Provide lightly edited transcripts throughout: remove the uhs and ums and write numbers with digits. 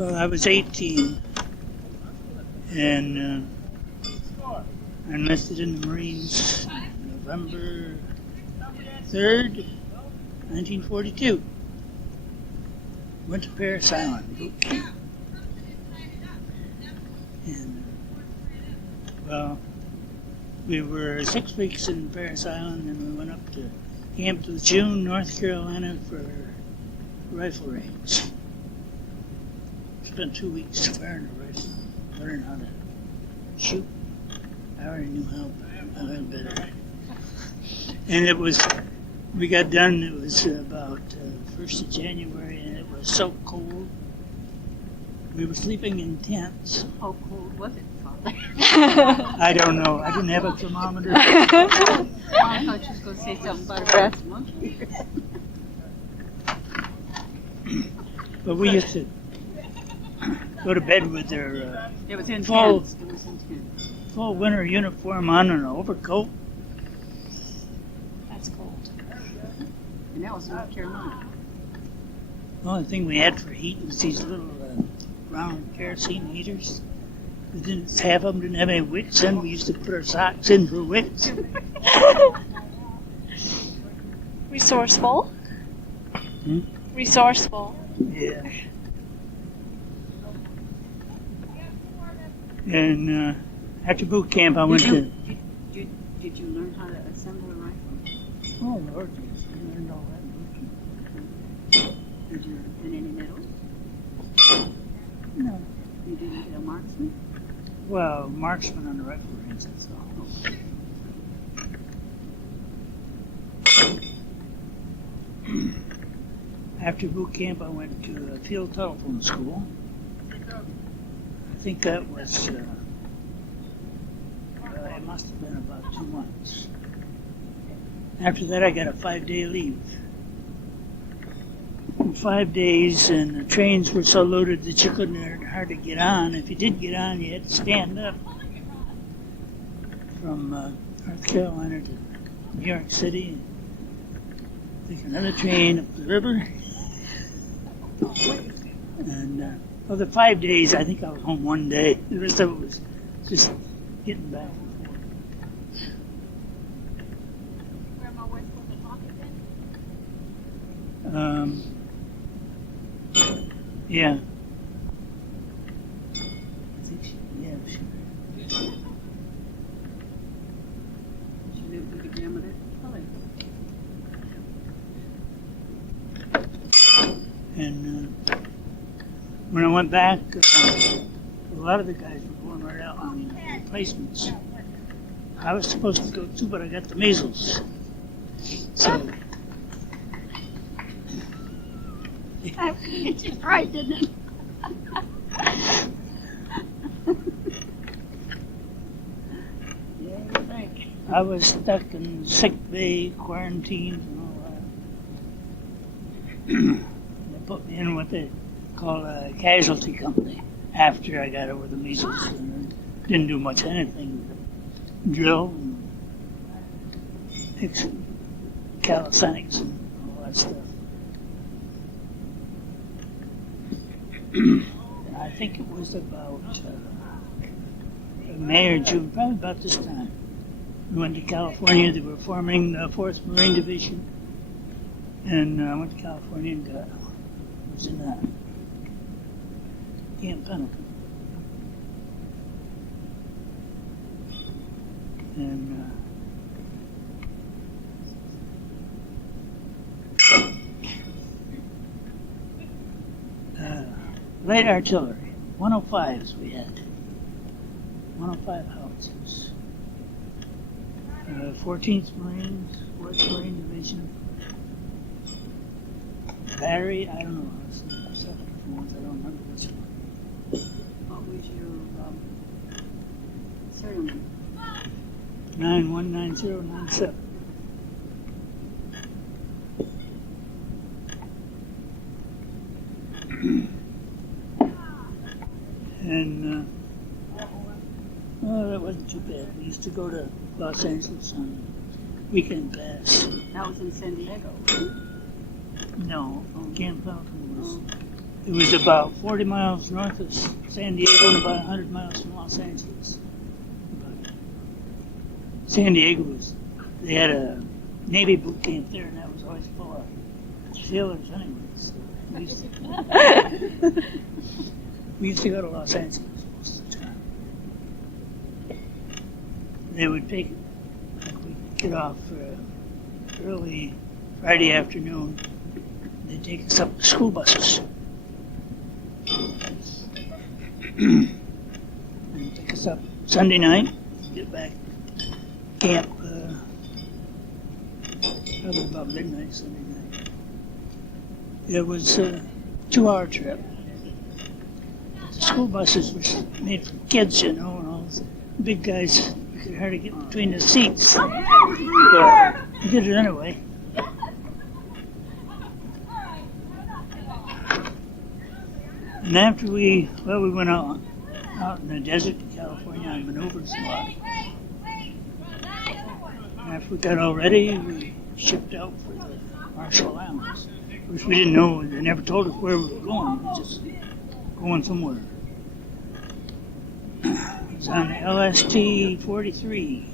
Well, I was 18, and I enlisted in the Marines November 3rd, 1942. Went to Parris Island, boot camp. And, well, we were 6 weeks in Parris Island, and we went up to Camp Lejeune, North Carolina for rifle range. Spent 2 weeks wearing a rifle, learning how to shoot. I already knew how better. And it was, we got done, it was about 1st of January, and it was so cold. We were sleeping in tents. How cold was it, Father? I don't know. I didn't have a thermometer. I thought you was going to say something about a brass monkey. But we used to go to bed with their It was intense. full, It was intense. full winter uniform on and an overcoat. That's cold. And that was North Carolina. The only thing we had for heat was these little round kerosene heaters. Half of them didn't have any wicks in. We used to put our socks in for wicks. Resourceful. Hmm? Resourceful. Yeah. And after boot camp, I went to... Did you learn how to assemble a rifle? Oh, Lord, yes. I learned all that in boot camp. Did you win any medals? No. You didn't get a marksman? Well, marksman on the rifle range, that's all. After boot camp, I went to a field telephone school. I think that was, it must have been about 2 months. After that, I got a 5-day leave. In 5 days, and the trains were so loaded that you couldn't hardly get on. If you did get on, you had to stand up. From North Carolina to New York City, take another train up the river. And the 5 days, I think I was home 1 day. The rest of it was just getting back and forth. Grandma West was a pocket then? Yeah. I think she. Did you live with your grandmother? And when I went back, a lot of the guys were going right out on replacements. I was supposed to go too, but I got the measles. So. It's right, didn't it? Yeah, you think. I was stuck in sick bay, quarantine, and all that. They put me in what they call a casualty company after I got over the measles. And didn't do much anything but drill and fix calisthenics and all that stuff. I think it was about May or June, probably about this time. We went to California. They were forming the 4th Marine Division. And I went to California and was in Camp Pendleton. And light artillery, 105s we had. 105 howitzers. 14th Marines, 4th Marine Division. Battery, I don't know. There's several different ones. I don't remember which one. What was your serial number? 919097. And that wasn't too bad. We used to go to Los Angeles on weekend pass. That was in San Diego. No, Camp Pendleton was. It was about 40 miles north of San Diego and about 100 miles from Los Angeles. But San Diego they had a Navy boot camp there, and that was always full of sailors anyway. So we used to go to Los Angeles most of the time. They would take, we'd get off early Friday afternoon. They'd take us up to school buses. And pick us up Sunday night, get back camp probably about midnight Sunday night. It was a 2-hour trip. The school buses were made for kids, you know, and all those big guys, you could hardly get between the seats. But we did it anyway. And after we went out in the desert in California on maneuvers a lot. And after we got all ready, we shipped out for the Marshall Islands. Of course, we didn't know, they never told us where we were going, we were just going somewhere. It was on the LST 43.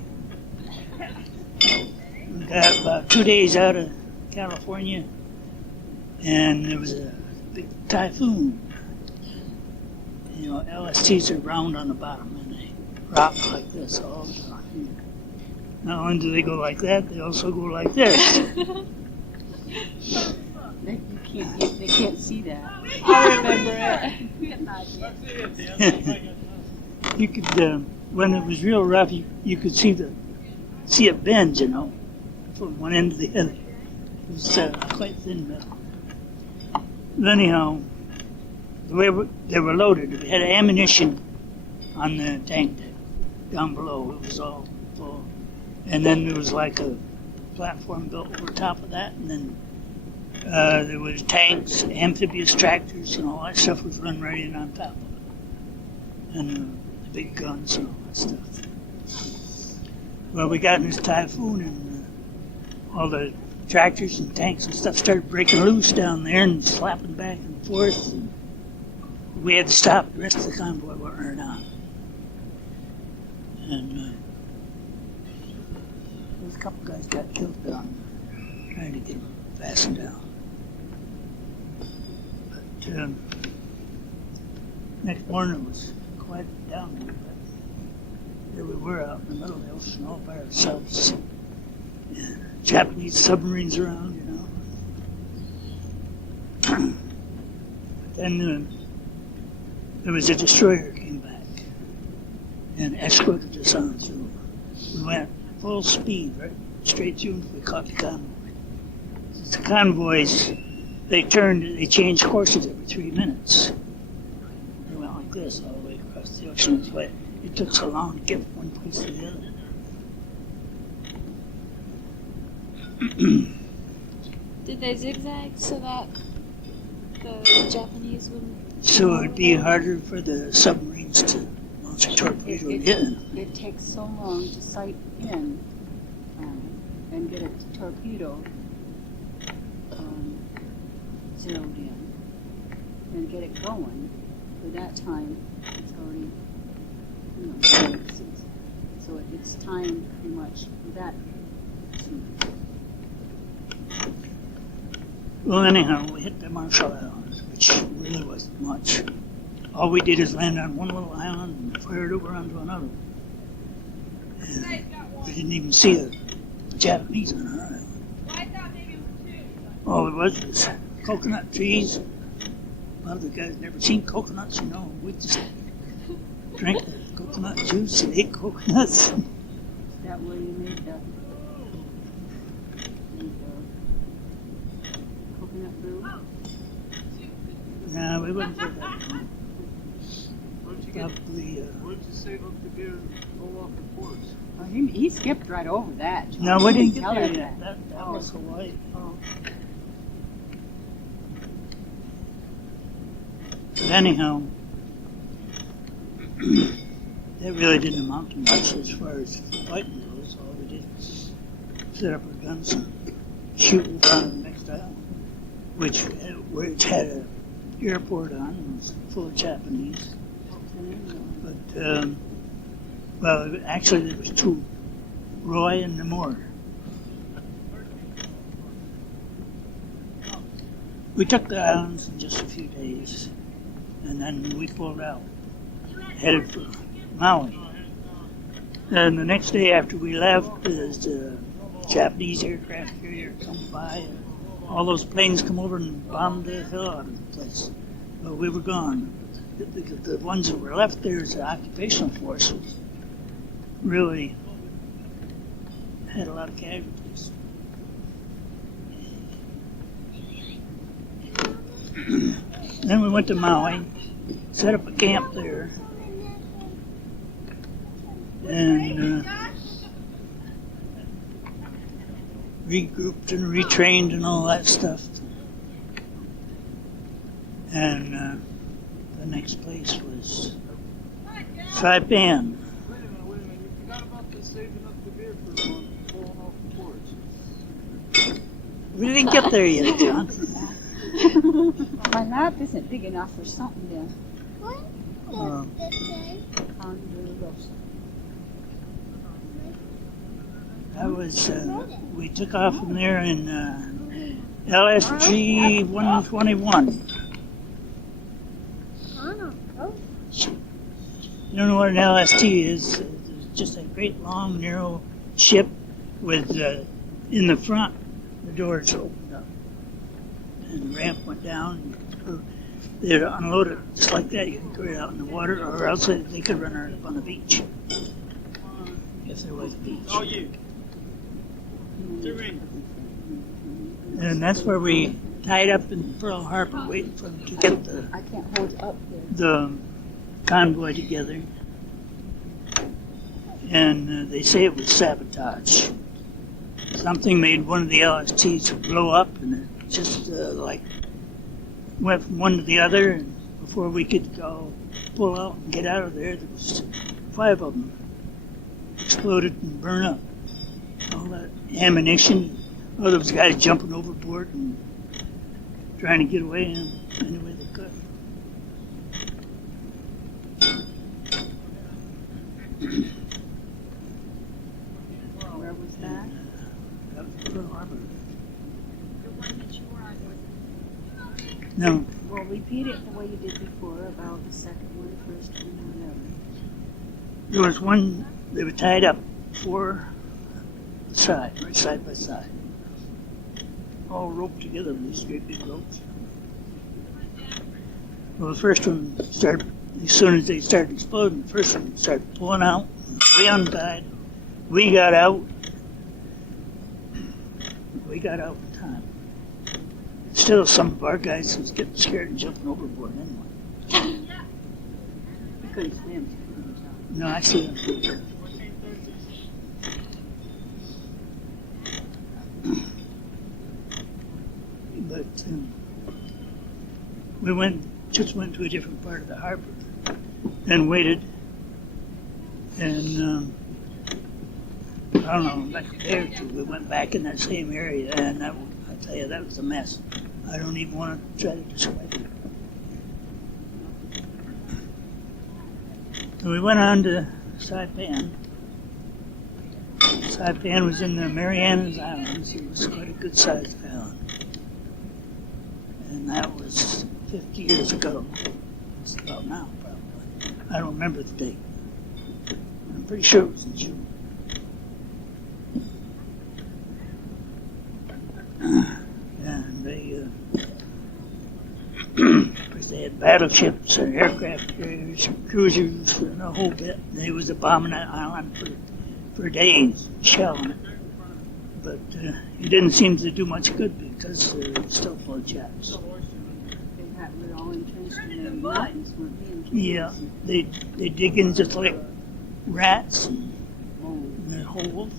We got about 2 days out of California, and there was a big typhoon. You know, LSTs are round on the bottom, and they rock like this all the time. Not only do they go like that, they also go like this. They can't see that. I remember it. You could, when it was real rough, you could see it bend, you know, from one end to the other. It was quite thin metal. But anyhow, the way they were loaded, we had ammunition on the tank deck down below. It was all full. And then there was like a platform built over top of that, and then there was tanks, amphibious tractors, and all that stuff was run right in on top of it. And the big guns and all that stuff. Well, we got in this typhoon, and all the tractors and tanks and stuff started breaking loose down there and slapping back and forth. And we had to stop. The rest of the convoy weren't on. And there was a couple guys got killed down trying to get them fastened down. But next morning it was quite down there. But here we were out in the middle of the ocean all by ourselves. And Japanese submarines around, you know. But then there was a destroyer that came back and escorted us on through. We went full speed, right straight through, and we caught the convoy. The convoys, they changed courses every 3 minutes. They went like this all the way across the ocean. That's why it took so long to get from one place to the other. Did they zigzag so that the Japanese wouldn't? So it would be harder for the submarines to launch a torpedo in. It takes so long to sight in and get it to torpedo zeroed in and get it going. For that time, it's already, so it's time pretty much for that. Well, anyhow, we hit the Marshall Islands, which really wasn't much. All we did is land on one little island and fired over onto another. And we didn't even see the Japanese on our island. All it was coconut trees. A lot of the guys never seen coconuts, you know. We just drank the coconut juice and ate coconuts. Is that where you made the coconut brew? Nah, we wouldn't do that. Probably, What did you save up to get go off the course? Oh, he skipped right over that. John. no, we didn't get Tell there him yet. That was Hawaii. Oh. But anyhow, that really didn't amount to much as far as fighting goes. All we did was set up our guns and shoot in front of the next island, which had a airport on. It was full of Japanese. But, well, actually there was two, Roy and Namor. We took the islands in just a few days, and then we pulled out, headed for Maui. And the next day after we left, the Japanese aircraft carrier come by, and all those planes come over and bombed the hell out of the place. But we were gone. The ones that were left there as the occupational forces really had a lot of casualties. Then we went to Maui, set up a camp there, and regrouped and retrained and all that stuff. And the next place was Saipan. Wait a minute. You forgot about the saving up the beer for pulling off the porch. We didn't get there yet, John. My map isn't big enough for something then. Ponderosa. That was, we took off from there in LSG 121. You don't know what an LST is? It's just a great long narrow ship with, in the front, the doors opened up. And the ramp went down. They'd unload it just like that. You could go it out in the water, or else they could run it up on the beach. If there was a beach. Oh, you. And that's where we tied up in Pearl Harbor, waiting for them to get the I can't hold it up there. convoy together. And they say it was sabotage. Something made one of the LSTs blow up, and it just like went from one to the other. And before we could go pull out and get out of there, there was 5 of them exploded and burned up. All that ammunition. Oh, there was guys jumping overboard and trying to get away any way they could. Where was that? That was Pearl Harbor. No, Well, repeat it the way you did before about the second one, first one, whatever. there was one, they were tied up 4 side, right side by side. All roped together with these great big ropes. Well, the first one started, as soon as they started exploding, the first one started pulling out. We untied. We got out. We got out in time. Still, some of our guys was getting scared and jumping overboard anyway. You couldn't swim. No, I see them. But we just went to a different part of the harbor, then waited, and I don't know, like a day or two, we went back in that same area, and I tell you, that was a mess. I don't even want to try to describe it. So we went on to Saipan. Saipan was in the Marianas Islands. It was quite a good sized island. And that was 50 years ago. It's about now, probably. I don't remember the date. I'm pretty sure it was in June. And of course, they had battleships and aircraft carriers and cruisers and a whole bit. They was bombing that island for days, shelling it. But it didn't seem to do much good because it was still full of Japs. They were all entrenched in the mountains, weren't they? Yeah, they dig in just like rats in their holes.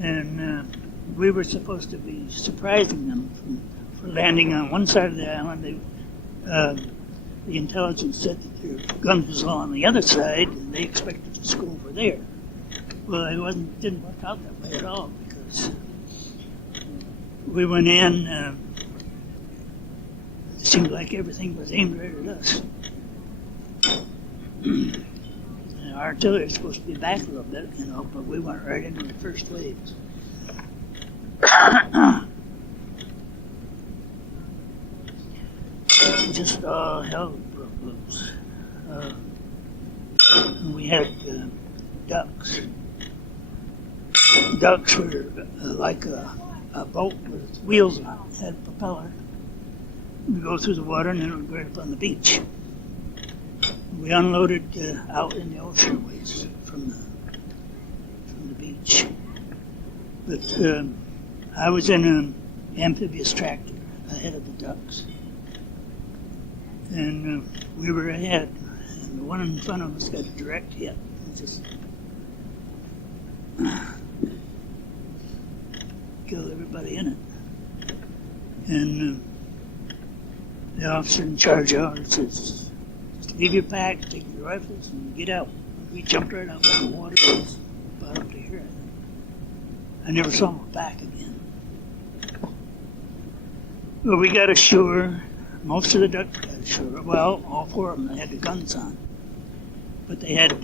And we were supposed to be surprising them for landing on one side of the island. The intelligence said that their guns was all on the other side, and they expected us to go over there. Well, it didn't work out that way at all, because we went in, seemed like everything was aimed right at us. And our artillery was supposed to be back a little bit, you know, but we went right into the first waves. Just hell broke loose. And we had ducks. Ducks were like a boat with wheels on it, had a propeller. We go through the water and then it would go right up on the beach. We unloaded out in the ocean ways from the beach. But I was in an amphibious tractor ahead of the ducks. And we were ahead. And the one in front of us got a direct hit. It just killed everybody in it. And the officer in charge of it says, just leave your pack, take your rifles, and get out. We jumped right out in the water. It was about up to here. I never saw him back again. Well, we got ashore. Most of the ducks got ashore. Well, all four of them, they had the guns on. But they had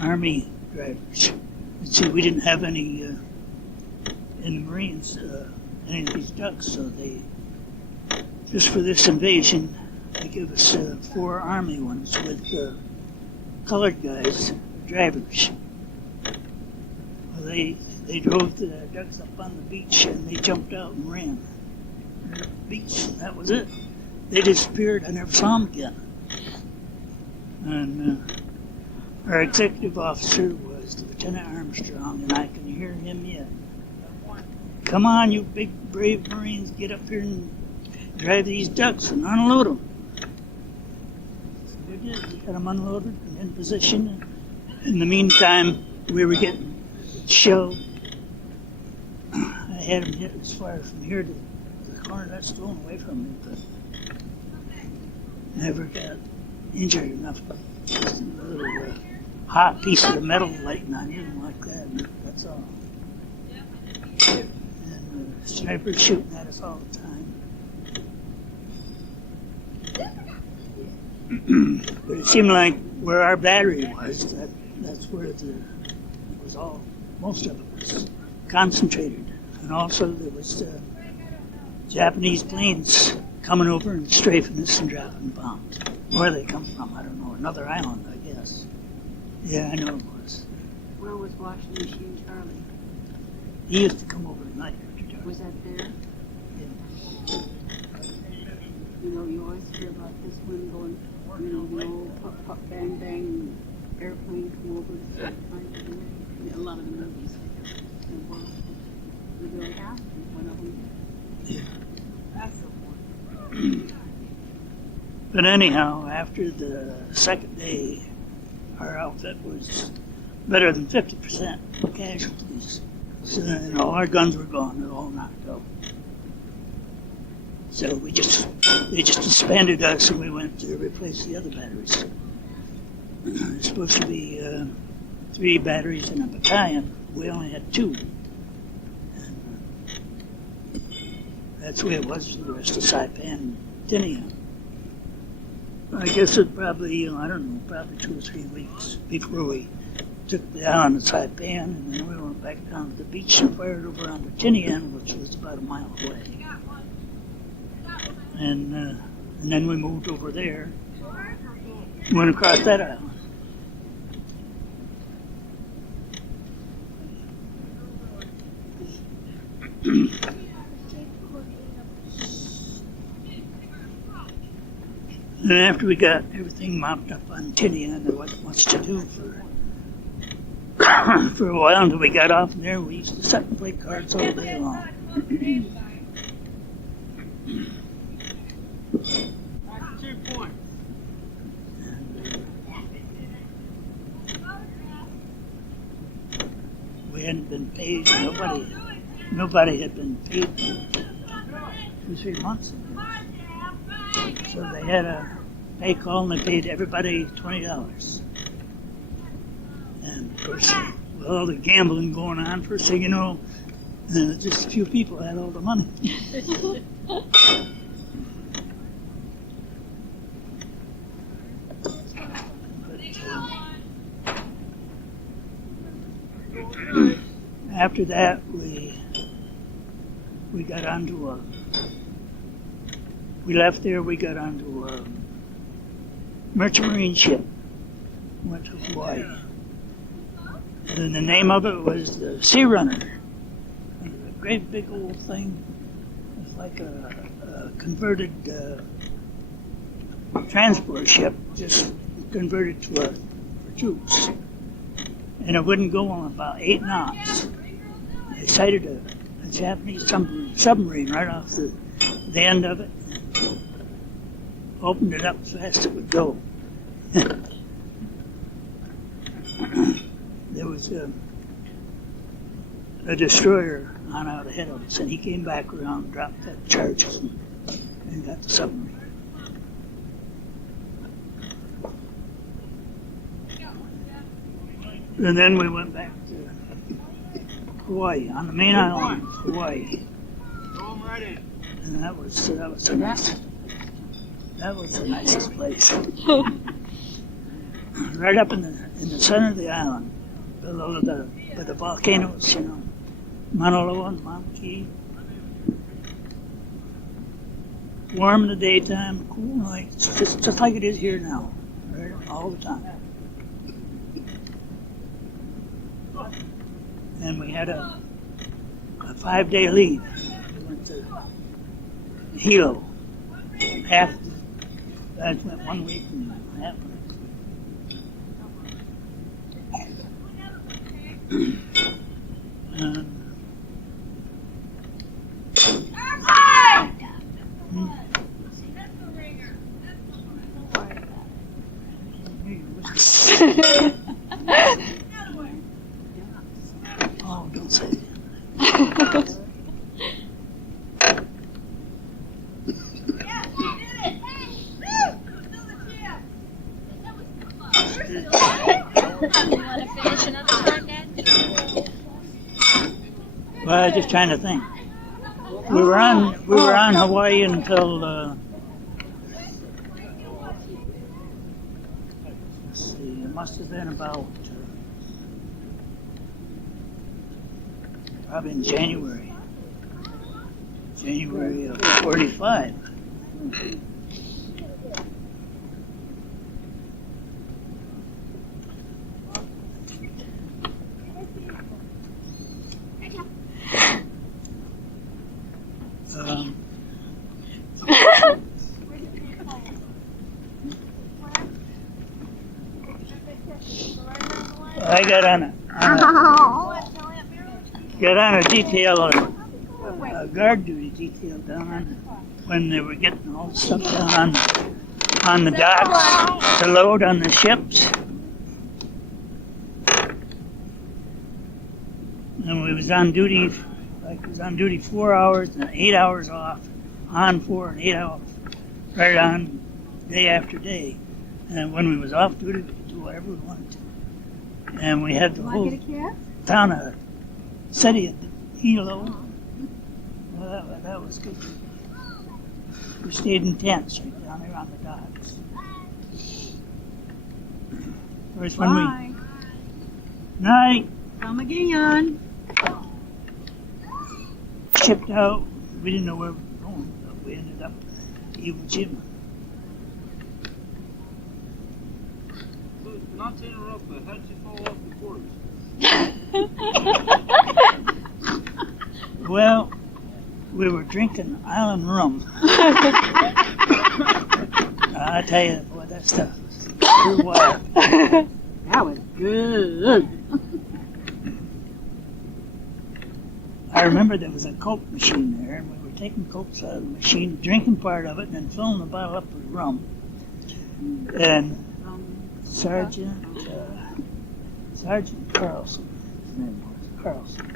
Army drivers. See, we didn't have any in the Marines, any of these ducks, so they, just for this invasion, they gave us 4 Army ones with colored guys, drivers. Well, they drove the ducks up on the beach and they jumped out and ran. The beach, that was it. They disappeared. I never saw them again. And our executive officer was Lieutenant Armstrong, and I can hear him yet. Come on, you big brave Marines, get up here and drive these ducks and unload them. So we did. We got them unloaded and in position. In the meantime, we were getting shelled. I had them hit as far from here to the corner of that stone away from me, but never got injured enough. Just a little hot piece of metal lighting on you like that. That's all. And snipers shooting at us all the time. But it seemed like where our battery was, that's where it was all, most of it was concentrated. And also there was Japanese planes coming over and strafing us and dropping bombs. Where they come from, I don't know. Another island, I guess. Yeah, I know it was. Where was Washington Charlie? He used to come over at night after dark. Was that there? Yeah. You know, you always hear about this one going, you know, the old pop, pop, bang, bang, airplane come over. A lot of the movies. And well, we really have one of them. Yeah. That's the one. But anyhow, after the second day, our outfit was better than 50% casualties. So, you know, our guns were gone, they were all knocked out. So they just disbanded us and we went to replace the other batteries. There's supposed to be 3 batteries in a battalion. We only had 2. And, that's the way it was for the rest of Saipan and Tinian. I guess it probably, I don't know, probably 2 or 3 weeks before we took the island of Saipan, and then we went back down to the beach and fired over onto Tinian, which was about a mile away. And then we moved over there, went across that island. And after we got everything mopped up on Tinian, there wasn't much to do for a while until we got off there. We used to sit and play cards all day long. That's 2 points. We hadn't been paid. Nobody had been paid for 2-3 months. So they had a pay call and they paid everybody $20. And of course, with all the gambling going on, first thing you know, just a few people had all the money. After that, we got onto a. We left there. We got onto a merchant marine ship. Went to Hawaii, and the name of it was the Sea Runner. A great big old thing. It's like a converted transport ship, just converted to a for troops. And it wouldn't go on about 8 knots. They sighted a Japanese submarine right off the end of it. Opened it up as fast as it would go. There was a destroyer on out ahead of us, and he came back around, dropped that charges, and got the submarine. And then we went back to Hawaii, on the main island of Hawaii. And that was the nicest place. Right up in the center of the island, below the volcanoes, you know, Mauna Loa and Mauna Kea. Warm in the daytime, cool nights, just like it is here now, right, all the time. And we had a 5-day leave. We went to Hilo. That went 1 week and a half. Oh, don't say that. You want to finish another time, Dad? Well, just trying to think. We were on Hawaii until let's see, it must have been about probably in January of '45. I got on a detail, a guard duty detail down on when they were getting all the stuff down on the docks to load on the ships. And we was on duty, 4 hours and 8 hours off, on 4 and 8 hours, right on day after day. And when we was off duty, we could do whatever we wanted to. And we had the whole town of city of Hilo. Well, that was good. We stayed in tents right down there on the docks. Of course, when we night Come again. shipped out, we didn't know where we were going, but we ended up in Iwo Jima. Not to interrupt, but how did you fall off the porch? Well, we were drinking island rum. I tell you, boy, that stuff was too wild. That was good. I remember there was a Coke machine there, and we were taking Cokes out of the machine, drinking part of it, and then filling the bottle up with rum. And Sergeant Carlson, his name was Carlson.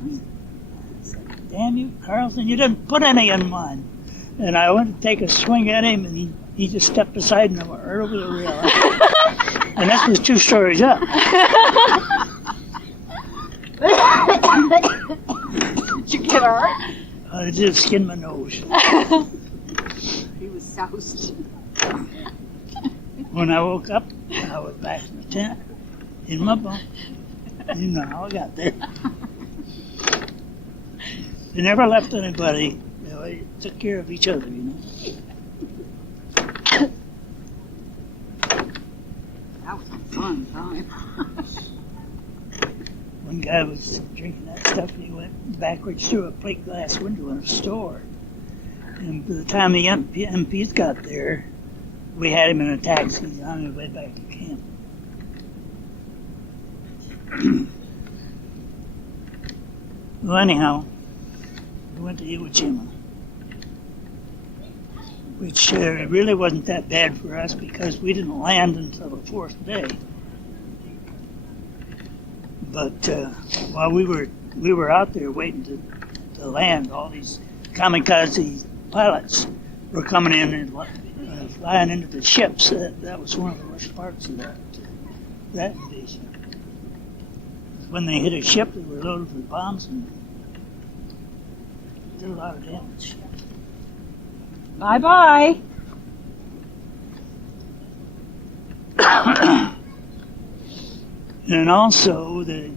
I said, "Damn you, Carlson, you didn't put any in mine." And I went to take a swing at him, and he just stepped aside and I went right over the rail. And this was 2 stories up. Did you get hurt? I just skinned my nose. He was soused. When I woke up, I was back in the tent. in my bunk. You know how I got there. They never left anybody. They took care of each other, you know. That was a fun time. One guy was drinking that stuff and he went backwards through a plate glass window in a store. And by the time the MPs got there, we had him in a taxi on his way back to camp. Well, anyhow, we went to Iwo Jima, which really wasn't that bad for us because we didn't land until the fourth day. But while we were out there waiting to land, all these kamikaze pilots were coming in and flying into the ships. That was one of the worst parts of that invasion. When they hit a ship, they were loaded with bombs and did a lot of damage. Bye-bye. And also, they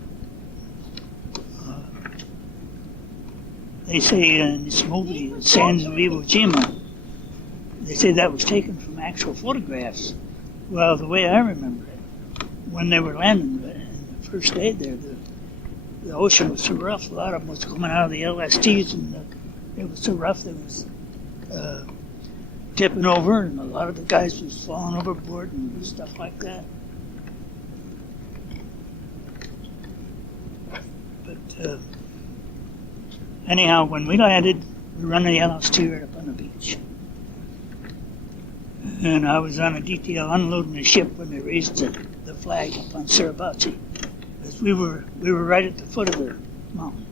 say in this movie, Sands of Iwo Jima, they say that was taken from actual photographs. Well, the way I remember it, when they were landing, in the first day there, the ocean was so rough, a lot of them was coming out of the LSTs, and it was so rough they was tipping over, and a lot of the guys was falling overboard and stuff like that. But anyhow, when we landed, we were on the LST right up on the beach. And I was on a detail unloading the ship when they raised the flag up on Suribachi. Because we were right at the foot of the mountain.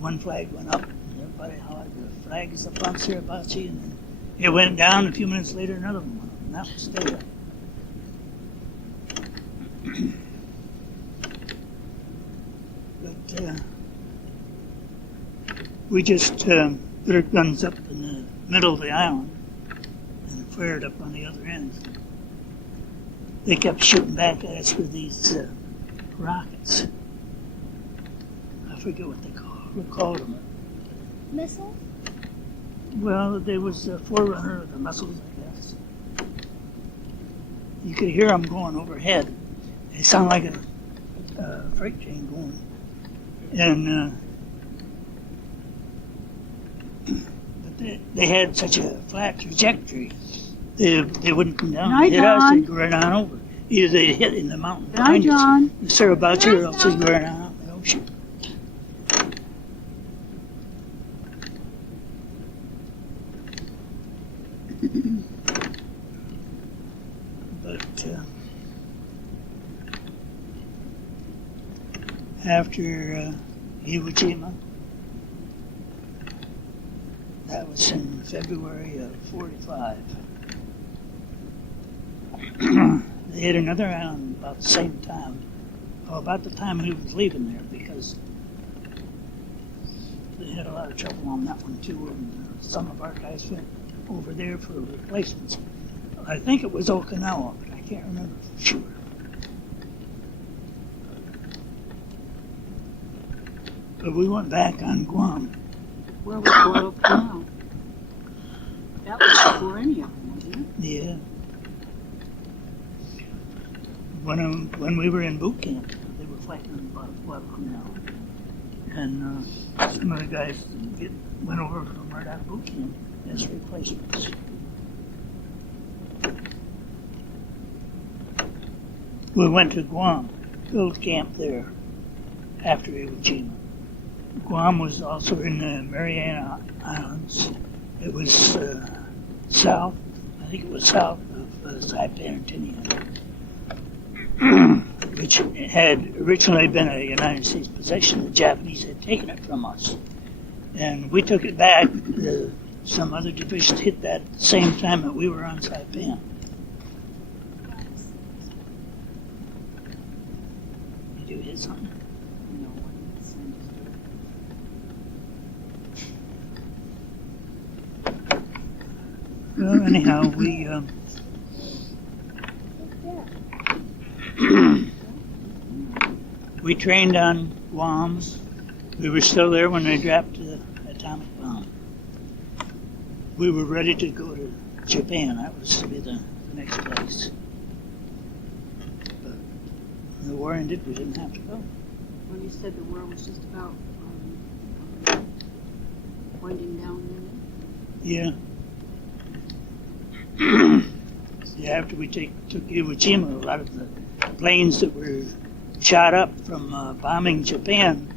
One flag went up, and everybody hollered, the flag is up on Suribachi, and then it went down. A few minutes later, another one went up, and that was stayed up. But we just put our guns up in the middle of the island and fired up on the other end. They kept shooting back at us with these rockets. I forget what they called them. Missiles? Well, they was a forerunner of the missiles, I guess. You could hear them going overhead. They sound like a freight train going. And but they had such a flat trajectory. They wouldn't come down and hit us, they'd go right on over. Either they'd hit in the mountain behind us, the Suribachi, or else they'd go right on out in the ocean. But after Iwo Jima, that was in February of '45. They hit another island about the same time, about the time we was leaving there, because they had a lot of trouble on that one too, and some of our guys went over there for replacements. I think it was Okinawa, but I can't remember for sure. But we went back on Guam. Where was Okinawa? That was before any of them, wasn't it? Yeah. When we were in boot camp, they were fighting about Guadalcanal. And some of the guys went over from right out of boot camp as replacements. We went to Guam, build camp there after Iwo Jima. Guam was also in the Mariana Islands. It was south, I think it was south of Saipan and Tinian, which had originally been a United States possession. The Japanese had taken it from us. And we took it back. Some other divisions hit that at the same time that we were on Saipan. Did you hit something? No one Well, anyhow, we We trained on Guams. We were still there when they dropped the atomic bomb. We were ready to go to Japan. That was to be the next place. But when the war ended, we didn't have to go. When you said the war was just about winding down, Yeah. See, after we took Iwo Jima, a lot of the planes that were shot up from bombing Japan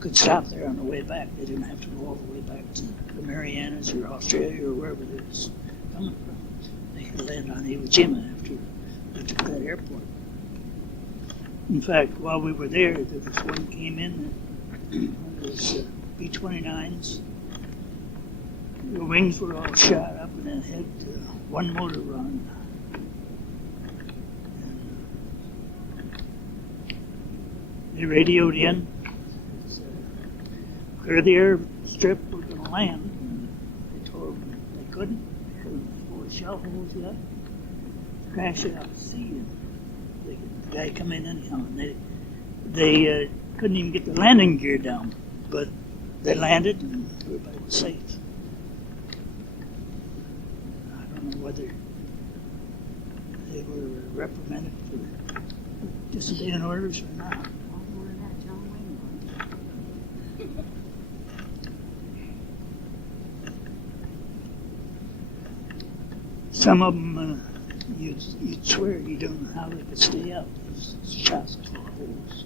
could stop there on the way back. They didn't have to go all the way back to the Marianas or Australia or wherever it was coming from. They could land on Iwo Jima after we took that airport. In fact, while we were there was one came in that was B-29s. The wings were all shot up and it had one motor run. They radioed in, clear the airstrip, we're going to land. And they told them they couldn't, because it was full of shell holes yet. Crash it out to sea, and the guy come in anyhow, and they couldn't even get the landing gear down, but they landed and everybody was safe. I don't know whether they were reprimanded for disobeying orders or not. more of that John Wayne one. Some of them, you'd swear you don't know how they could stay up. Those shots full of holes.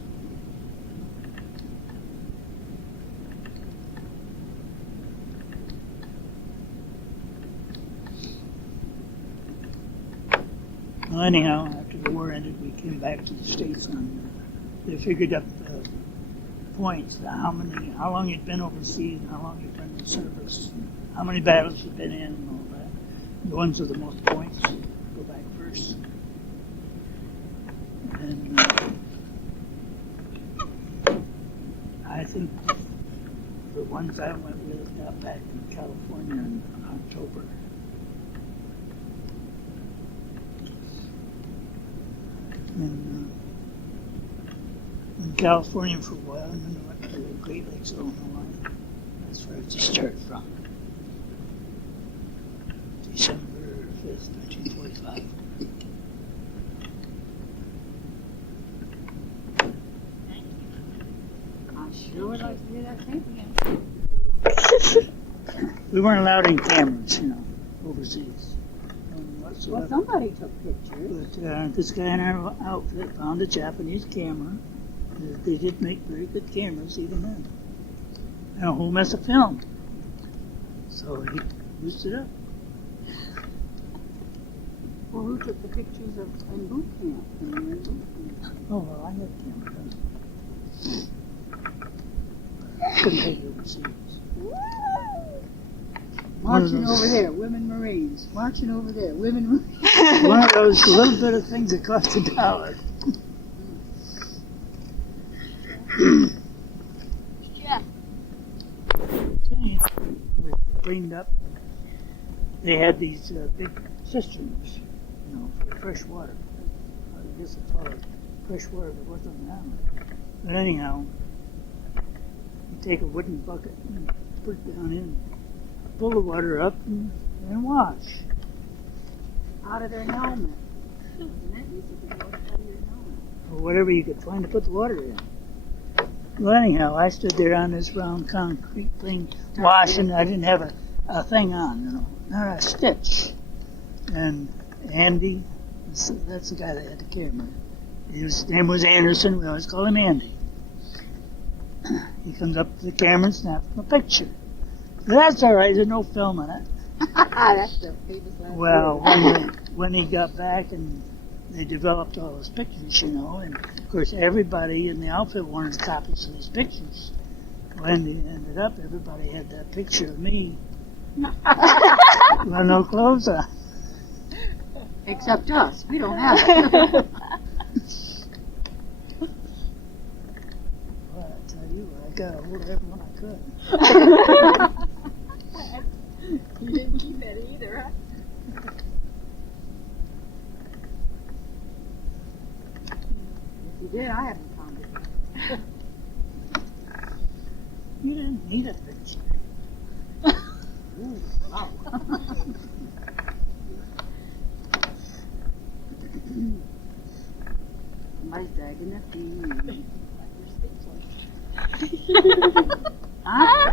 Well, anyhow, after the war ended, we came back to the States and they figured up the points, how long you'd been overseas, how long you'd been in service, how many battles you'd been in, and all that. The ones with the most points go back first. And I think the ones I went with got back in California in October. And in California for a while, and then I went to the Great Lakes, Illinois. That's where I discharged from. December 5th, 1945. I sure would like to hear that tape again. We weren't allowed in cameras, overseas. Well, somebody took pictures. But this guy in our outfit found a Japanese camera. They did make very good cameras even then. And a whole mess of film. So he used it up. Well, who took the pictures of in boot camp? When you were in boot camp? Oh, well, I had a camera. I couldn't take it overseas. Marching over there, women Marines. Marching over there, women Marines. One of those little bit of things that cost $1. Yeah. Okay. We cleaned up. They had these big cisterns, for fresh water. I guess it's all fresh water that was on the island. But anyhow, you take a wooden bucket and put it down in, pull the water up and wash. Out of their helmet. Isn't that easy to wash out of your helmet? Or whatever you could find to put the water in. Well, anyhow, I stood there on this round concrete thing washing. I didn't have a thing on, not a stitch. And Andy, that's the guy that had the camera. His name was Anderson. We always call him Andy. He comes up to the camera and snaps a picture. That's all right. There's no film in it. That's the famous last Well, word. when he got back and they developed all his pictures, and of course everybody in the outfit wanted copies of these pictures. When they ended up, everybody had that picture of me with no clothes on. Except us. We don't have it. Well, I tell you, I got a hold of everyone I could. You didn't keep it either, huh? You did? I haven't found it yet. You didn't need a fence. Ooh, wow. Somebody's dragging their feet. Huh?